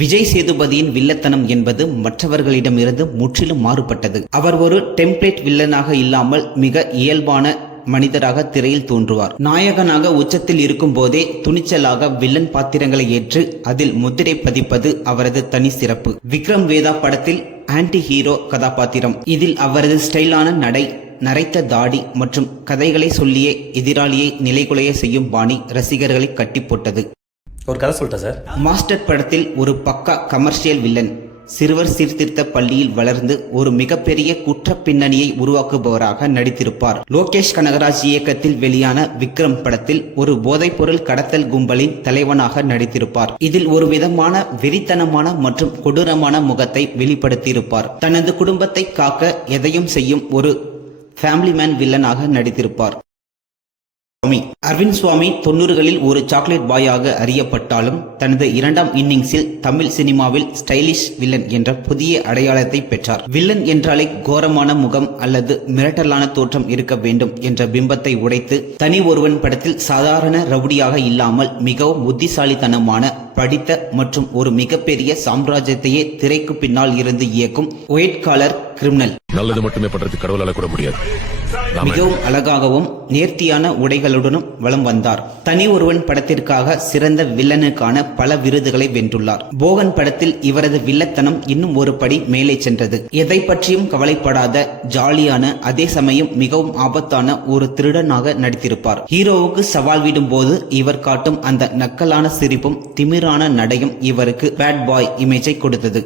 விஜய் சேதுபதியின் வில்லத்தனம் என்பது மற்றவர்களிடமிருந்து முற்றிலும் மாறுபட்டது. அவர் ஒரு டெம்ப்ளேட் வில்லனாக இல்லாமல் மிக இயல்பான மனிதராக திரையில் தோன்றுவார். நாயகனாக உச்சத்தில் இருக்கும் போதே துணிச்சலாக வில்லன் பாத்திரங்களை ஏற்று அதில் முத்திரை பதிப்பது அவரது தனி சிறப்பு. விக்ரம் வேதா படத்தில் ஆன்டி ஹீரோ கதாபாத்திரம். இதில் அவரது ஸ்டைலான நடை, நரைத்த தாடி மற்றும் கதைகளை சொல்லிய எதிராளியை நிலைகுலைய செய்யும் பாணி ரசிகர்களை கட்டி போட்டது. ஒரு கதை சொல்லிட்டேன் சார். மாஸ்டர் படத்தில் ஒரு பக்கா கமர்ஷியல் வில்லன், சிறுவர் சீர்திருத்த பள்ளியில் வளர்ந்து ஒரு மிகப்பெரிய குற்ற பின்னணியை உருவாக்குபவராக நடித்திருப்பார். லோகேஷ் கனகராஜ் இயக்கத்தில் வெளியான விக்ரம் படத்தில் ஒரு போதைப்பொருள் கடத்தல் கும்பலின் தலைவனாக நடித்திருப்பார். இதில் ஒரு விதமான வெறித்தனமான மற்றும் கொடூரமான முகத்தை வெளிப்படுத்தியிருப்பார். தனது குடும்பத்தை காக்க எதையும் செய்யும் ஒரு ஃபேமிலி மேன் வில்லனாக நடித்திருப்பார். அரவிந்த் சுவாமி 90களில் ஒரு சாக்லேட் பாயாக அறியப்பட்டாலும் தனது இரண்டாம் இன்னிங்ஸில் தமிழ் சினிமாவில் ஸ்டைலிஷ் வில்லன் என்ற புதிய அடையாளத்தை பெற்றார். வில்லன் என்றாலே கோரமான முகம் அல்லது மிரட்டலான தோற்றம் இருக்க வேண்டும் என்ற பிம்பத்தை உடைத்து தனி ஒருவன் படத்தில் சாதாரண ரவுடியாக இல்லாமல் மிகவும் புத்திசாலித்தனமான, படித்த மற்றும் ஒரு மிகப்பெரிய சாம்ராஜ்யத்தையே திரைக்கு பின்னால் இருந்து இயக்கும் ஒயிட் காலர் கிரிமினல். நல்லது மட்டுமே பண்றது கடவுளால கூட முடியாது. மிகவும் அழகாகவும் நேர்த்தியான உடைகளுடனும் வலம் வந்தார். தனி ஒருவன் படத்திற்காக சிறந்த வில்லனுக்கான பல விருதுகளை வென்றுள்ளார். போகன் படத்தில் இவரது வில்லத்தனம் இன்னும் ஒரு படி மேலே சென்றது. எதை பற்றியும் கவலைப்படாத, ஜாலியான, அதே சமயம் மிகவும் ஆபத்தான ஒரு திருடனாக நடித்திருப்பார். ஹீரோவுக்கு சவால் விடும் போது இவர் காட்டும் அந்த நக்கலான சிரிப்பும் திமிரான நடையும் இவருக்கு பேட் பாய் இமேஜை கொடுத்தது.